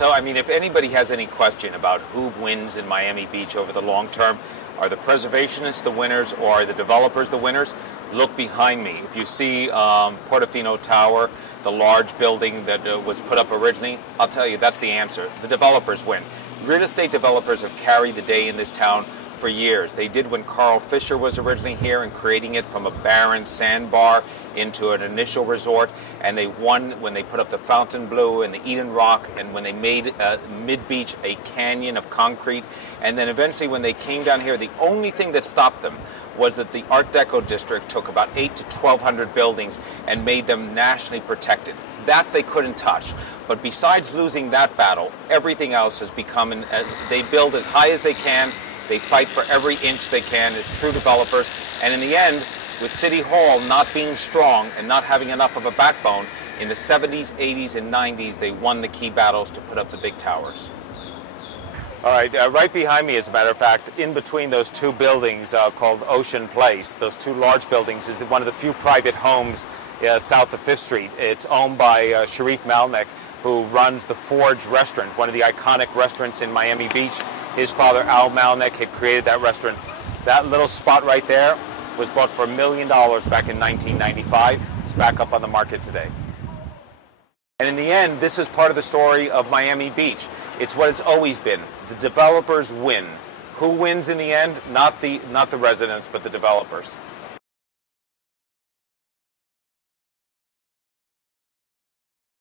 So, I mean, if anybody has any question about who wins in Miami Beach over the long term, are the preservationists the winners or are the developers the winners? Look behind me. If you see Portofino Tower, the large building that was put up originally, I'll tell you that's the answer. The developers win. Real estate developers have carried the day in this town for years. They did when Carl Fisher was originally here and creating it from a barren sandbar into an initial resort, and they won when they put up the Fontainebleau and the Eden Rock, and when they made Mid-Beach a canyon of concrete, and then eventually when they came down here, the only thing that stopped them was that the Art Deco district took about 800 to 1,200 buildings and made them nationally protected. That they couldn't touch. But besides losing that battle, everything else has become, they build as high as they can. They fight for every inch they can as true developers. And in the end, with City Hall not being strong and not having enough of a backbone, in the 70s, 80s, and 90s, they won the key battles to put up the big towers. All right, right behind me, as a matter of fact, in between those two buildings called Ocean Place, those two large buildings, is one of the few private homes south of 5th Street. It's owned by Sharif Malnek, who runs the Forge restaurant, one of the iconic restaurants in Miami Beach. His father, Al Malnek, had created that restaurant. That little spot right there was bought for $1 million back in 1995. It's back up on the market today. And in the end, this is part of the story of Miami Beach. It's what it's always been. The developers win. Who wins in the end? Not the residents, but the developers.